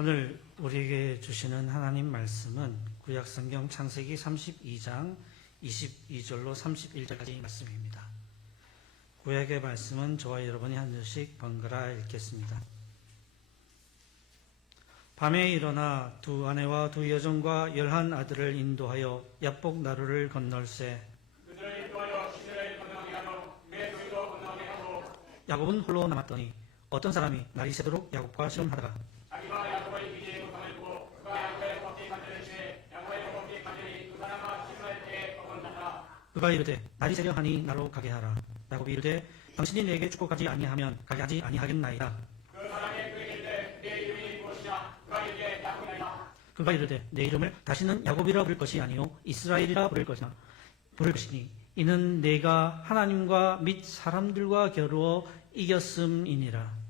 오늘 우리에게 주시는 하나님 말씀은 구약성경 창세기 32장 22절로 31절까지 말씀입니다. 구약의 말씀은 저와 여러분이 한 절씩 번갈아 읽겠습니다. 밤에 일어나 두 아내와 두 여종과 11 아들을 인도하여 야복 나루를 건널세. 그들을 인도하여 시내를 건너게 하여 메소리도 건너게 하고 야곱은 홀로 남았더니 어떤 사람이 날이 새도록 야곱과 씨름하다가 자기가 야곱의 기지에 못함을 보고 그가 야곱의 껍질 간절을 시에 야곱의 껍질 간절이 그 사람과 시름할 때에 꺾어졌다. 그가 이르되 날이 새려 하니 나로 가게 하라. 야곱이 이르되 당신이 내게 축복하지 아니하면 가게 하지 아니하겠나이다. 그 사람이 그에게 이르되 내 이름이 무엇이냐. 그가 이르되 야곱이라. 그가 이르되 내 이름을 다시는 야곱이라 부를 것이 아니요 이스라엘이라 부를 것이니 이는 내가 하나님과 및 사람들과 겨루어 이겼음이니라.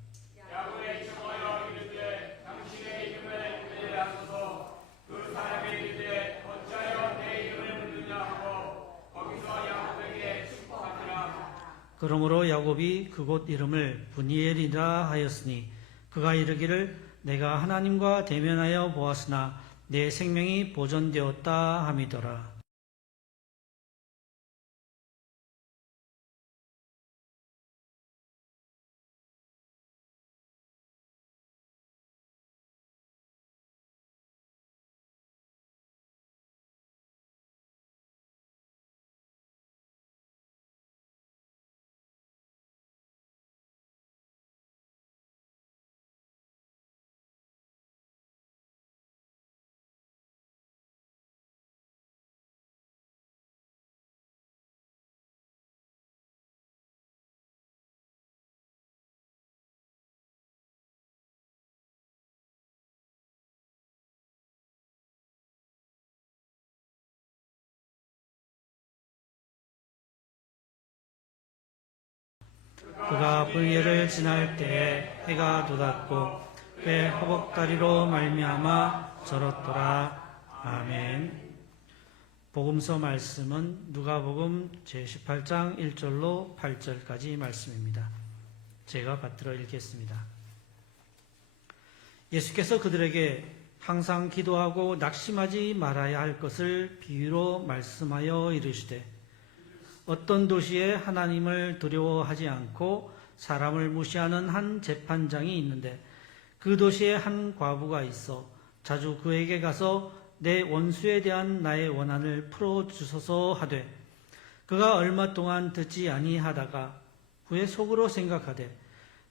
야곱의 청하여 이르되 당신의 이름을 묻지 않소서. 그 사람이 이르되 어찌하여 내 이름을 묻느냐 하고 거기서 야곱에게 축복하니라. 그러므로 야곱이 그곳 이름을 브니엘이라 하였으니 그가 이르기를 내가 하나님과 대면하여 보았으나 내 생명이 보존되었다 함이더라. 그가 브니엘을 지날 때에 해가 돋았고 그의 허벅다리로 말미암아 절었더라. 아멘. 복음서 말씀은 누가복음 제18장 1절로 8절까지 말씀입니다. 제가 받들어 읽겠습니다. 예수께서 그들에게 항상 기도하고 낙심하지 말아야 할 것을 비유로 말씀하여 이르시되 어떤 도시에 하나님을 두려워하지 않고 사람을 무시하는 한 재판장이 있는데 그 도시에 한 과부가 있어 자주 그에게 가서 내 원수에 대한 나의 원한을 풀어주소서 하되 그가 얼마 동안 듣지 아니하다가 후에 속으로 생각하되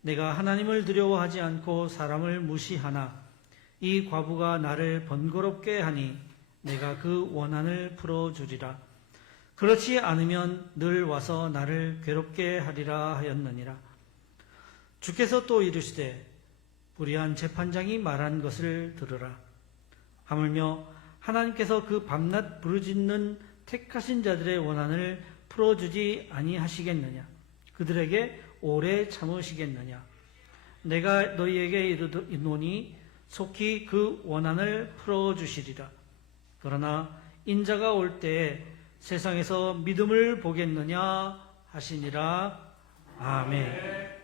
내가 하나님을 두려워하지 않고 사람을 무시하나 이 과부가 나를 번거롭게 하니 내가 그 원한을 풀어주리라. 그렇지 않으면 늘 와서 나를 괴롭게 하리라 하였느니라. 주께서 또 이르시되 불의한 재판장이 말한 것을 들으라. 하물며 하나님께서 그 밤낮 부르짖는 택하신 자들의 원한을 풀어주지 아니하시겠느냐. 그들에게 오래 참으시겠느냐. 내가 너희에게 이르노니 속히 그 원한을 풀어주시리라. 그러나 인자가 올 때에 세상에서 믿음을 보겠느냐 하시니라. 아멘.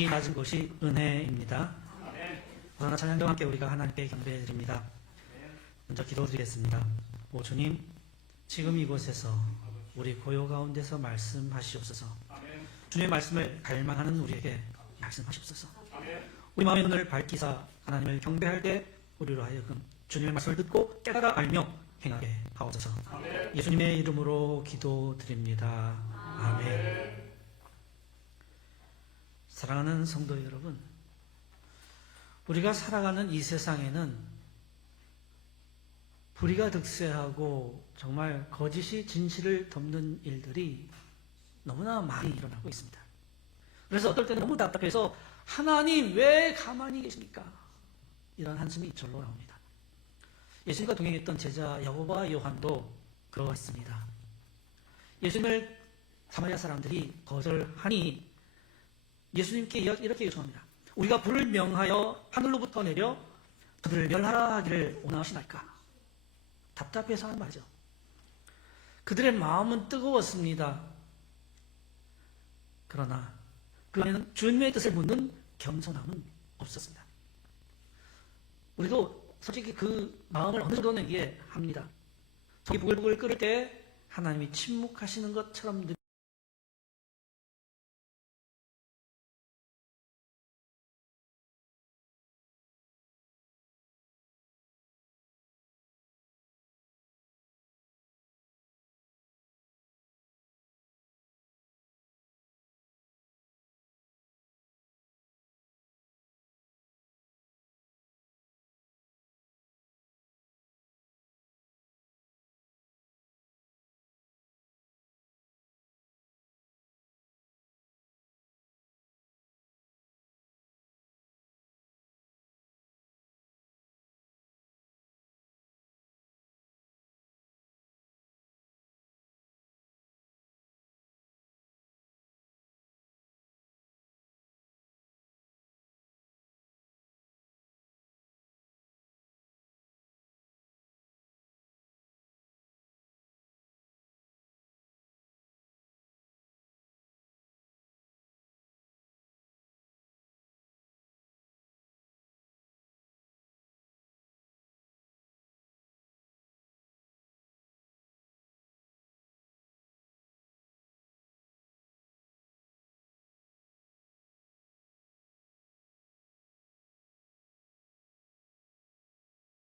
이 낮은 것이 은혜입니다. 그러나 찬양과 함께 우리가 하나님께 경배드립니다. 먼저 기도드리겠습니다. 오 주님, 지금 이곳에서 우리 고요 가운데서 말씀하시옵소서. 주님의 말씀을 갈망하는 우리에게 말씀하시옵소서. 우리 마음의 눈을 밝히사 하나님을 경배할 때 우리로 하여금 주님의 말씀을 듣고 깨달아 알며 행하게 하옵소서. 예수님의 이름으로 기도드립니다. 아멘. 사랑하는 성도 여러분, 우리가 살아가는 이 세상에는 불의가 득세하고 정말 거짓이 진실을 덮는 일들이 너무나 많이 일어나고 있습니다. 그래서 어떨 때는 너무 답답해서 하나님 왜 가만히 계십니까? 이런 한숨이 절로 나옵니다. 예수님과 동행했던 제자 야고보와 요한도 그러했습니다. 예수님을 사마리아 사람들이 거절하니 예수님께 이렇게 요청합니다. 우리가 불을 명하여 하늘로부터 내려 그들을 멸하라 하기를 원하시나이까? 답답해서 하는 말이죠. 그들의 마음은 뜨거웠습니다. 그러나 그 안에는 주님의 뜻을 묻는 겸손함은 없었습니다. 우리도 솔직히 그 마음을 어느 정도는 이해합니다. 속이 부글부글 끓을 때 하나님이 침묵하시는 것처럼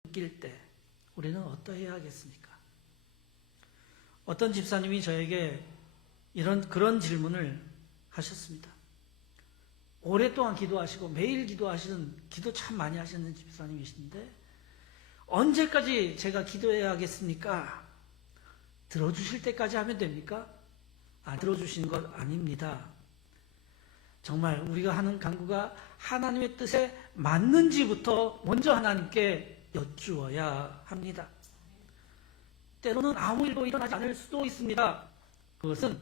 느낄 때 우리는 어떠해야 하겠습니까? 어떤 집사님이 저에게 그런 질문을 하셨습니다. 오랫동안 기도하시고 매일 기도하시는, 기도 참 많이 하시는 집사님이신데 언제까지 제가 기도해야 하겠습니까? 들어주실 때까지 하면 됩니까? 들어주시는 것 아닙니다. 정말 우리가 하는 간구가 하나님의 뜻에 맞는지부터 먼저 하나님께 여쭈어야 합니다. 때로는 아무 일도 일어나지 않을 수도 있습니다. 그것은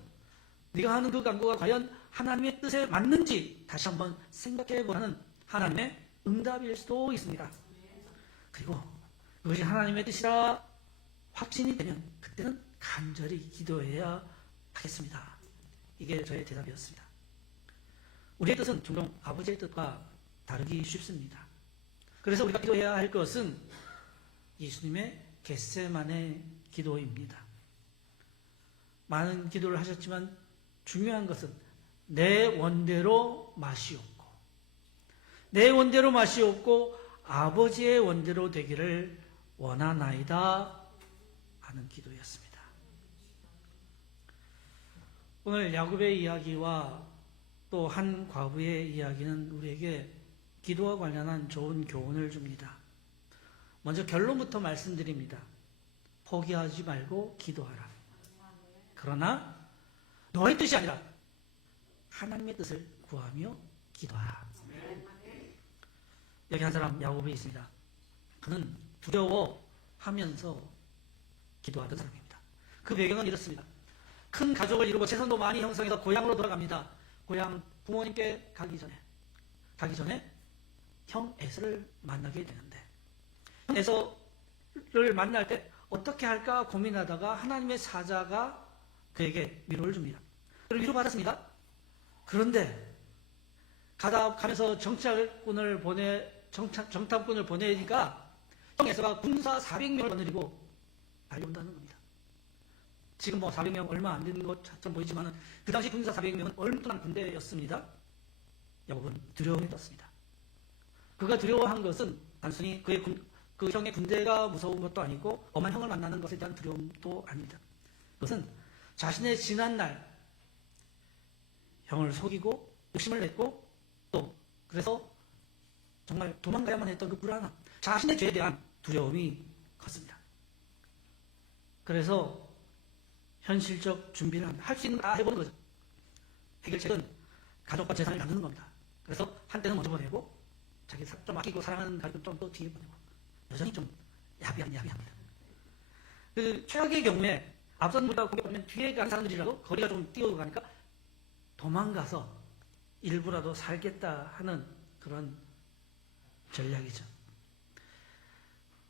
네가 하는 그 간구가 과연 하나님의 뜻에 맞는지 다시 한번 생각해보라는 하나님의 응답일 수도 있습니다. 그리고 그것이 하나님의 뜻이라 확신이 되면 그때는 간절히 기도해야 하겠습니다. 이게 저의 대답이었습니다. 우리의 뜻은 종종 아버지의 뜻과 다르기 쉽습니다. 그래서 우리가 기도해야 할 것은 예수님의 겟세마네 기도입니다. 많은 기도를 하셨지만 중요한 것은 내 원대로 마시옵고 내 원대로 마시옵고 아버지의 원대로 되기를 원하나이다 하는 기도였습니다. 오늘 야곱의 이야기와 또 한 과부의 이야기는 우리에게 기도와 관련한 좋은 교훈을 줍니다. 먼저 결론부터 말씀드립니다. 포기하지 말고 기도하라. 그러나 너의 뜻이 아니라 하나님의 뜻을 구하며 기도하라. 여기 한 사람 야곱이 있습니다. 그는 두려워하면서 기도하던 사람입니다. 그 배경은 이렇습니다. 큰 가족을 이루고 재산도 많이 형성해서 고향으로 돌아갑니다. 고향 부모님께 가기 전에 형 에서를 만나게 되는데 형 에서를 만날 때 어떻게 할까 고민하다가 하나님의 사자가 그에게 위로를 줍니다. 그리고 위로받았습니다. 그런데 가면서 정탐꾼을 보내니까 형에서가 군사 400명을 거느리고 달려온다는 겁니다. 지금 뭐 400명 얼마 안 되는 것처럼 보이지만 그 당시 군사 400명은 얼마나 군대였습니다. 야곱은 두려움이 떴습니다. 그가 두려워한 것은 단순히 그 형의 군대가 무서운 것도 아니고 엄한 형을 만나는 것에 대한 두려움도 아닙니다. 그것은 자신의 지난날 형을 속이고 욕심을 냈고 또 그래서 정말 도망가야만 했던 그 불안함, 자신의 죄에 대한 두려움이 컸습니다. 그래서 현실적 준비를 합니다. 할 수 있는 거 다 해보는 거죠. 해결책은 가족과 재산을 나누는 겁니다. 그래서 한때는 먼저 보내고 자기 좀 아끼고 사랑하는 가족은 좀 더 뒤에 보내고 여전히 좀 야비합니다. 그 최악의 경우에 앞선 우리가 공격하면 뒤에 간 사람들이라도 거리가 좀 뛰어가니까 도망가서 일부라도 살겠다 하는 그런 전략이죠.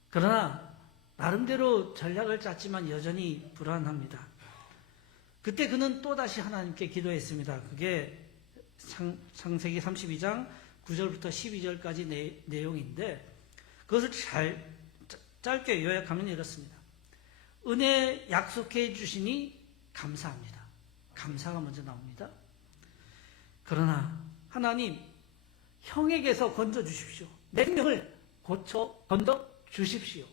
그러나 나름대로 전략을 짰지만 여전히 불안합니다. 그때 그는 또다시 하나님께 기도했습니다. 그게 창세기 32장 9절부터 12절까지 내용인데 그것을 짧게 요약하면 이렇습니다. 은혜 약속해 주시니 감사합니다. 감사가 먼저 나옵니다. 그러나 하나님 형에게서 건져 주십시오. 내 생명을 건져 주십시오.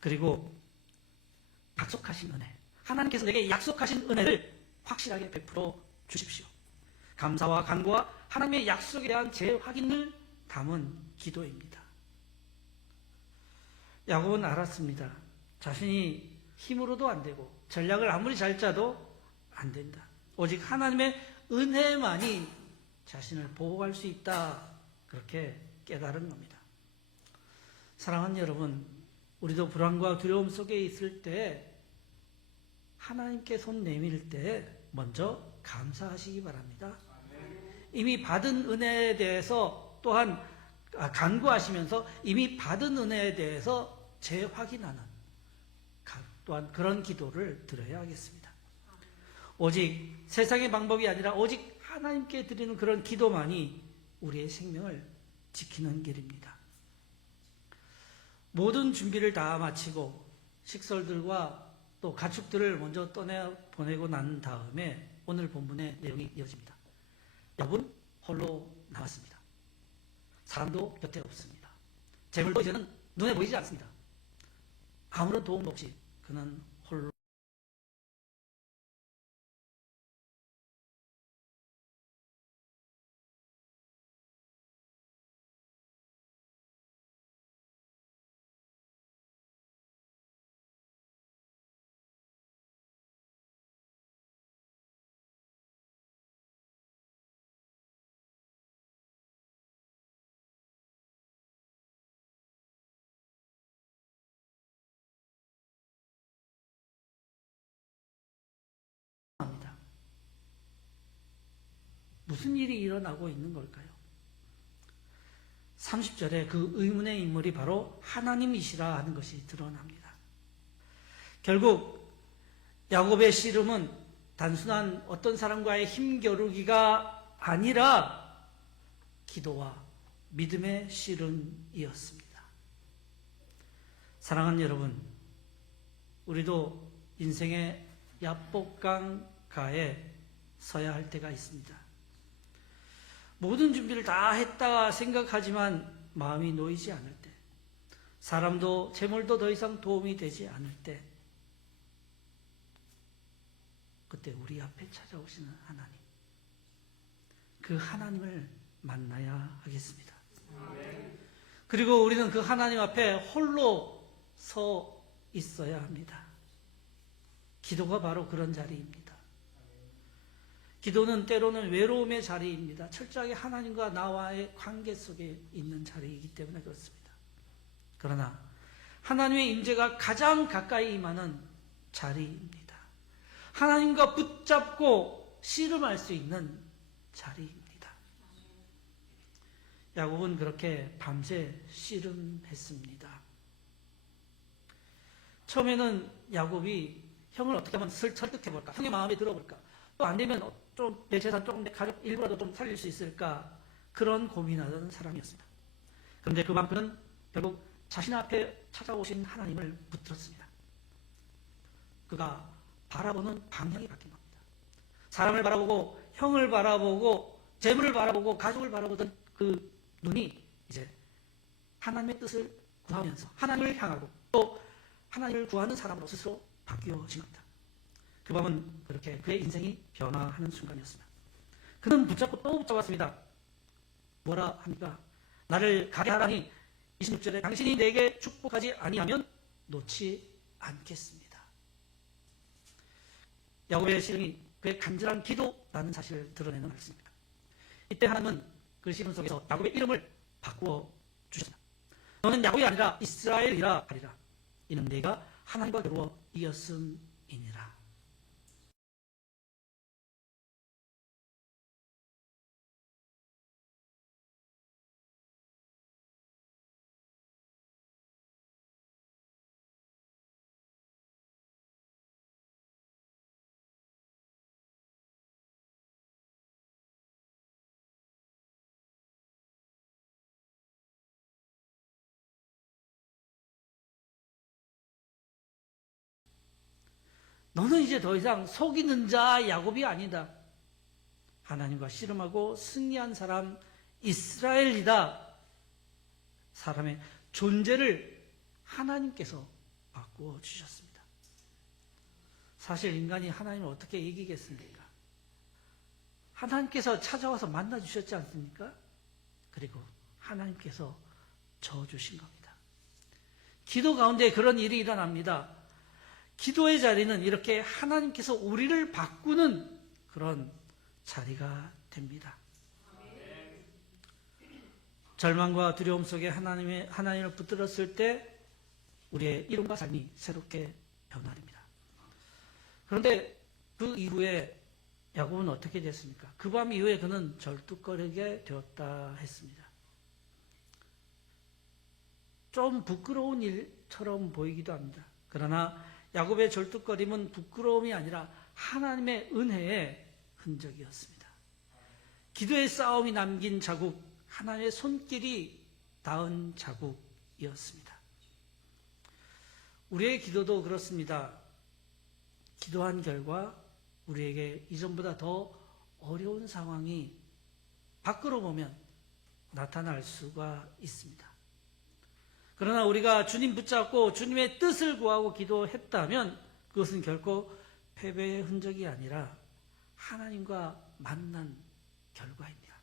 그리고 약속하신 은혜, 하나님께서 내게 약속하신 은혜를 확실하게 베풀어 주십시오. 감사와 간구와 하나님의 약속에 대한 재확인을 담은 기도입니다. 야곱은 알았습니다. 자신이 힘으로도 안 되고 전략을 아무리 잘 짜도 안 된다. 오직 하나님의 은혜만이 자신을 보호할 수 있다. 그렇게 깨달은 겁니다. 사랑하는 여러분, 우리도 불안과 두려움 속에 있을 때 하나님께 손 내밀 때 먼저 감사하시기 바랍니다. 이미 받은 은혜에 대해서 또한 간구하시면서 이미 받은 은혜에 대해서 재확인하는 또한 그런 기도를 드려야 하겠습니다. 오직 세상의 방법이 아니라 오직 하나님께 드리는 그런 기도만이 우리의 생명을 지키는 길입니다. 모든 준비를 다 마치고 식솔들과 또 가축들을 먼저 보내고 난 다음에 오늘 본문의 내용이 이어집니다. 야곱은 홀로 남았습니다. 사람도 곁에 없습니다. 재물도 이제는 눈에 보이지 않습니다. 아무런 도움도 없이 그는 홀로 합니다. 무슨 일이 일어나고 있는 걸까요? 30절에 그 의문의 인물이 바로 하나님이시라 하는 것이 드러납니다. 결국 야곱의 씨름은 단순한 어떤 사람과의 힘겨루기가 아니라 기도와 믿음의 씨름이었습니다. 사랑하는 여러분, 우리도 인생의 야복강가에 서야 할 때가 있습니다. 모든 준비를 다 했다 생각하지만 마음이 놓이지 않을 때, 사람도 재물도 더 이상 도움이 되지 않을 때, 그때 우리 앞에 찾아오시는 하나님, 그 하나님을 만나야 하겠습니다. 그리고 우리는 그 하나님 앞에 홀로 서 있어야 합니다. 기도가 바로 그런 자리입니다. 기도는 때로는 외로움의 자리입니다. 철저하게 하나님과 나와의 관계 속에 있는 자리이기 때문에 그렇습니다. 그러나 하나님의 임재가 가장 가까이 임하는 자리입니다. 하나님과 붙잡고 씨름할 수 있는 자리입니다. 야곱은 그렇게 밤새 씨름했습니다. 처음에는 야곱이 형을 어떻게 하면 설득해볼까? 형의 마음에 들어볼까? 또 안 되면 좀 내 재산 조금 내 가족 일부라도 좀 살릴 수 있을까 그런 고민하던 사람이었습니다. 그런데 그 왕은 결국 자신 앞에 찾아오신 하나님을 붙들었습니다. 그가 바라보는 방향이 바뀐 겁니다. 사람을 바라보고 형을 바라보고 재물을 바라보고 가족을 바라보던 그 눈이 이제 하나님의 뜻을 구하면서 하나님을 향하고 또 하나님을 구하는 사람으로 스스로 바뀌어진 겁니다. 그 밤은 그렇게 그의 인생이 변화하는 순간이었습니다. 그는 붙잡고 또 붙잡았습니다. 뭐라 합니까? 나를 가게 하라니 26절에 당신이 내게 축복하지 아니하면 놓지 않겠습니다. 야곱의 시름이 그의 간절한 기도라는 사실을 드러내는 말씀입니다. 이때 하나님은 그 시름 속에서 야곱의 이름을 바꾸어 주셨습니다. 너는 야곱이 아니라 이스라엘이라 하리라. 이는 네가 하나님과 겨루어 이겼음이니라. 너는 이제 더 이상 속이는 자 야곱이 아니다. 하나님과 씨름하고 승리한 사람 이스라엘이다. 사람의 존재를 하나님께서 바꾸어 주셨습니다. 사실 인간이 하나님을 어떻게 이기겠습니까? 하나님께서 찾아와서 만나 주셨지 않습니까? 그리고 하나님께서 져 주신 겁니다. 기도 가운데 그런 일이 일어납니다. 기도의 자리는 이렇게 하나님께서 우리를 바꾸는 그런 자리가 됩니다. 절망과 두려움 속에 하나님을 붙들었을 때 우리의 이름과 삶이 새롭게 변화됩니다. 그런데 그 이후에 야곱은 어떻게 됐습니까? 그 밤 이후에 그는 절뚝거리게 되었다 했습니다. 좀 부끄러운 일처럼 보이기도 합니다. 그러나 야곱의 절뚝거림은 부끄러움이 아니라 하나님의 은혜의 흔적이었습니다. 기도의 싸움이 남긴 자국, 하나님의 손길이 닿은 자국이었습니다. 우리의 기도도 그렇습니다. 기도한 결과 우리에게 이전보다 더 어려운 상황이 밖으로 보면 나타날 수가 있습니다. 그러나 우리가 주님 붙잡고 주님의 뜻을 구하고 기도했다면 그것은 결코 패배의 흔적이 아니라 하나님과 만난 결과입니다.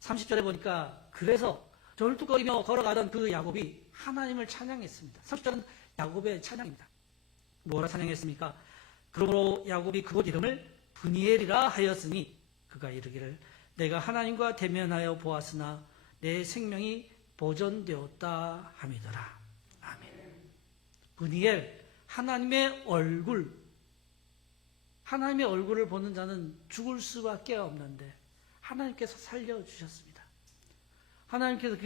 30절에 보니까 그래서 절뚝거리며 걸어가던 그 야곱이 하나님을 찬양했습니다. 30절은 야곱의 찬양입니다. 뭐라 찬양했습니까? 그러므로 야곱이 그곳 이름을 브니엘이라 하였으니 그가 이르기를 내가 하나님과 대면하여 보았으나 내 생명이 보존되었다 함이더라. 아멘. 브니엘, 하나님의 얼굴. 하나님의 얼굴을 보는 자는 죽을 수밖에 없는데 하나님께서 살려주셨습니다. 하나님께서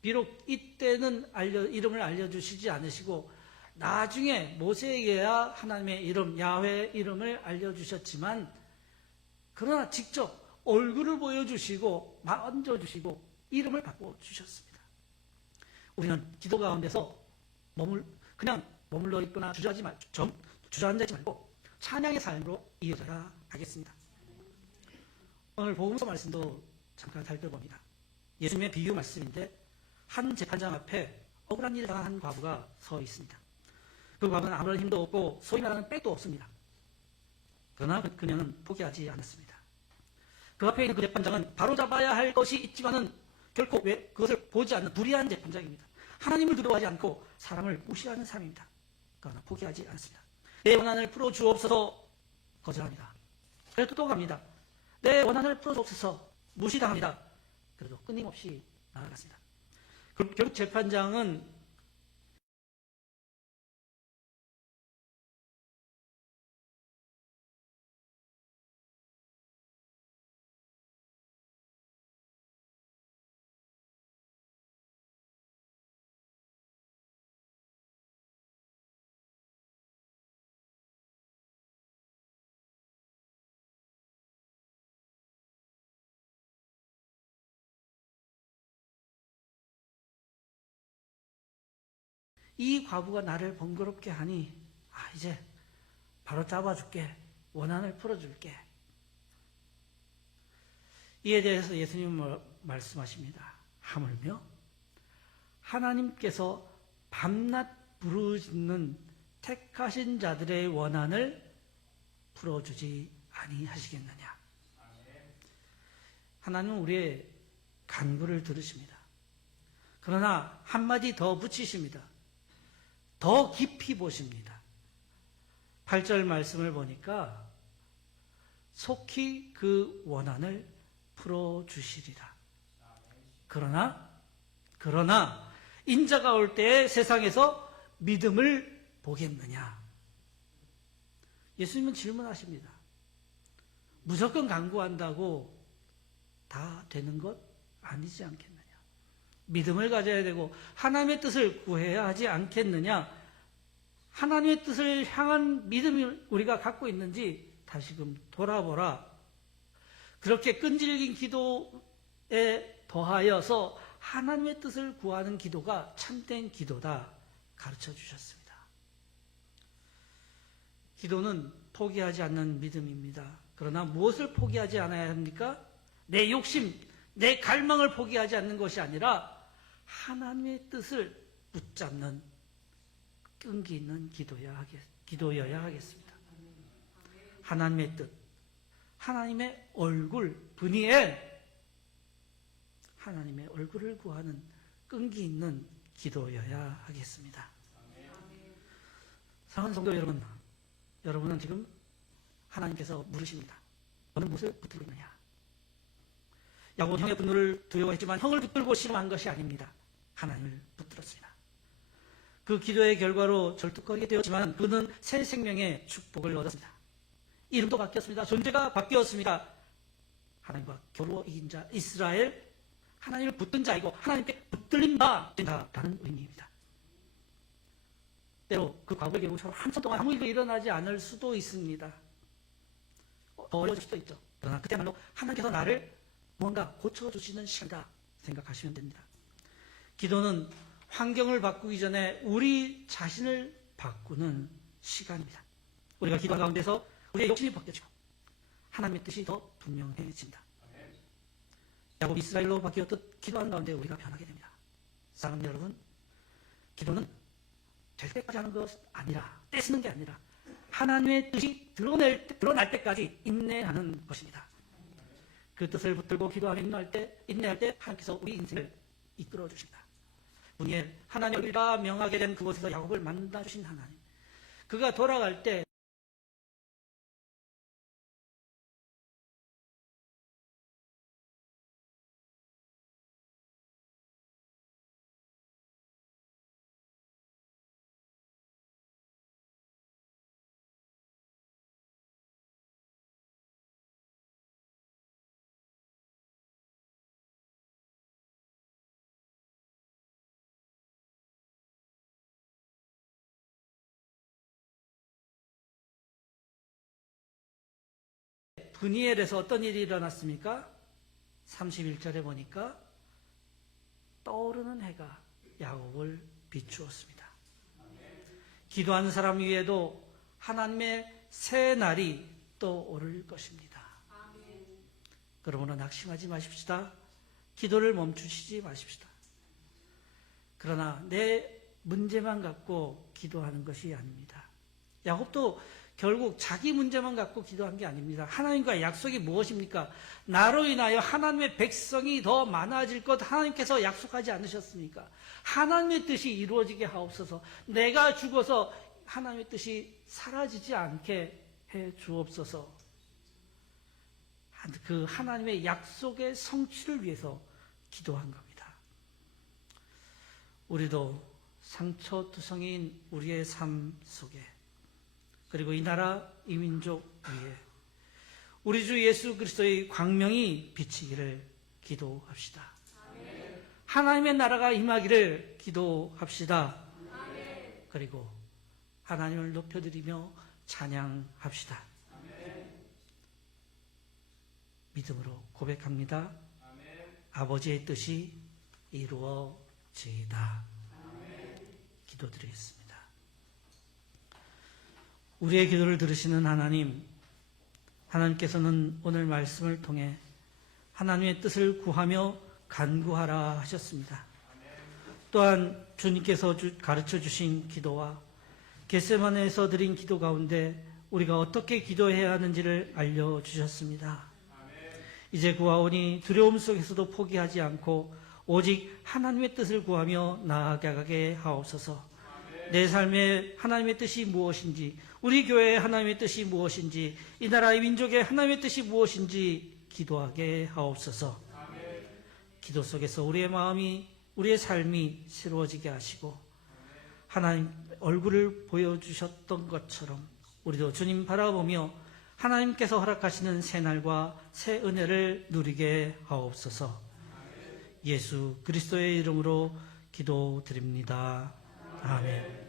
비록 이때는 이름을 알려주시지 않으시고 나중에 모세에게야 하나님의 이름, 야훼 이름을 알려주셨지만 그러나 직접 얼굴을 보여주시고 만져주시고 이름을 바꿔주셨습니다. 우리는 기도 가운데서 그냥 머물러 있거나 주저앉지 말고 찬양의 삶으로 이어져야 하겠습니다. 오늘 복음서 말씀도 잠깐 살펴봅니다. 예수님의 비유 말씀인데 한 재판장 앞에 억울한 일을 당한 한 과부가 서 있습니다. 그 과부는 아무런 힘도 없고 소위 말하는 백도 없습니다. 그러나 그녀는 포기하지 않았습니다. 그 앞에 있는 그 재판장은 바로잡아야 할 것이 있지만은 결코 그것을 보지 않는 불의한 재판장입니다. 하나님을 두려워하지 않고 사람을 무시하는 사람입니다. 그러나 포기하지 않습니다. 내 원한을 풀어주옵소서 거절합니다. 그래도 또 갑니다. 내 원한을 풀어주옵소서 무시당합니다. 그래도 끊임없이 나아갔습니다. 결국 재판장은 이 과부가 나를 번거롭게 하니 이제 바로 잡아줄게. 원한을 풀어줄게. 이에 대해서 예수님은 말씀하십니다. 하물며 하나님께서 밤낮 부르짖는 택하신 자들의 원한을 풀어주지 아니하시겠느냐. 하나님은 우리의 간구를 들으십니다. 그러나 한마디 더 붙이십니다. 더 깊이 보십니다. 8절 말씀을 보니까 속히 그 원한을 풀어주시리라. 그러나 인자가 올 때에 세상에서 믿음을 보겠느냐. 예수님은 질문하십니다. 무조건 간구한다고 다 되는 것 아니지 않겠느냐. 믿음을 가져야 되고 하나님의 뜻을 구해야 하지 않겠느냐. 하나님의 뜻을 향한 믿음이 우리가 갖고 있는지 다시금 돌아보라. 그렇게 끈질긴 기도에 더하여서 하나님의 뜻을 구하는 기도가 참된 기도다 가르쳐 주셨습니다. 기도는 포기하지 않는 믿음입니다. 그러나 무엇을 포기하지 않아야 합니까? 내 욕심, 내 갈망을 포기하지 않는 것이 아니라 하나님의 뜻을 붙잡는 끈기 있는 기도여야 하겠습니다. 하나님의 뜻, 하나님의 얼굴, 브니엘, 하나님의 얼굴을 구하는 끈기 있는 기도여야 하겠습니다. 사랑하는 성도 여러분, 여러분은 지금 하나님께서 물으십니다. 너는 무엇을 붙들고 있느냐? 야곱은 형의 분노를 두려워했지만 형을 붙들고 신음한 것이 아닙니다. 하나님을 붙들었습니다. 그 기도의 결과로 절뚝거리게 되었지만 그는 새 생명의 축복을 얻었습니다. 이름도 바뀌었습니다. 존재가 바뀌었습니다. 하나님과 겨루어 이긴 자 이스라엘, 하나님을 붙든 자이고 하나님께 붙들린 바 된다라는 의미입니다. 때로 그 과거의 경우처럼 한참 동안 아무 일도 일어나지 않을 수도 있습니다. 더 어려워질 수도 있죠. 그러나 그때말로 하나님께서 나를 뭔가 고쳐주시는 시간이다 생각하시면 됩니다. 기도는 환경을 바꾸기 전에 우리 자신을 바꾸는 시간입니다. 우리가 기도 가운데서 우리의 욕심이 벗겨지고 하나님의 뜻이 더 분명해진다. 야곱 이스라엘로 바뀌었듯 기도하는 가운데 우리가 변하게 됩니다. 사랑하는 여러분, 기도는 될 때까지 하는 것 아니라, 떼쓰는 게 아니라 하나님의 뜻이 드러날 때까지 인내하는 것입니다. 그 뜻을 붙들고 기도하며 인내할 때 하나님께서 우리 인생을 이끌어 주십니다. 분이엘, 하나님 우리가 명하게 된 그곳에서 야곱을 만나 주신 하나님, 그가 돌아갈 때 브니엘에서 어떤 일이 일어났습니까? 31절에 보니까 떠오르는 해가 야곱을 비추었습니다. 기도하는 사람 위에도 하나님의 새 날이 떠오를 것입니다. 그러므로 낙심하지 마십시다. 기도를 멈추시지 마십시다. 그러나 내 문제만 갖고 기도하는 것이 아닙니다. 야곱도 결국 자기 문제만 갖고 기도한 게 아닙니다. 하나님과 약속이 무엇입니까? 나로 인하여 하나님의 백성이 더 많아질 것 하나님께서 약속하지 않으셨습니까? 하나님의 뜻이 이루어지게 하옵소서. 내가 죽어서 하나님의 뜻이 사라지지 않게 해 주옵소서. 그 하나님의 약속의 성취를 위해서 기도한 겁니다. 우리도 상처투성이인 우리의 삶 속에, 그리고 이 나라, 이 민족 위에 우리 주 예수 그리스도의 광명이 비치기를 기도합시다. 아멘. 하나님의 나라가 임하기를 기도합시다. 아멘. 그리고 하나님을 높여드리며 찬양합시다. 아멘. 믿음으로 고백합니다. 아멘. 아버지의 뜻이 이루어지이다. 아멘. 기도드리겠습니다. 우리의 기도를 들으시는 하나님, 하나님께서는 오늘 말씀을 통해 하나님의 뜻을 구하며 간구하라 하셨습니다. 또한 주님께서 가르쳐 주신 기도와 겟세마네에서 드린 기도 가운데 우리가 어떻게 기도해야 하는지를 알려주셨습니다. 이제 구하오니 두려움 속에서도 포기하지 않고 오직 하나님의 뜻을 구하며 나아가게 하옵소서. 내 삶에 하나님의 뜻이 무엇인지, 우리 교회의 하나님의 뜻이 무엇인지, 이 나라의 민족의 하나님의 뜻이 무엇인지 기도하게 하옵소서. 기도 속에서 우리의 마음이, 우리의 삶이 새로워지게 하시고 하나님 얼굴을 보여주셨던 것처럼 우리도 주님 바라보며 하나님께서 허락하시는 새 날과 새 은혜를 누리게 하옵소서. 예수 그리스도의 이름으로 기도드립니다. 아멘.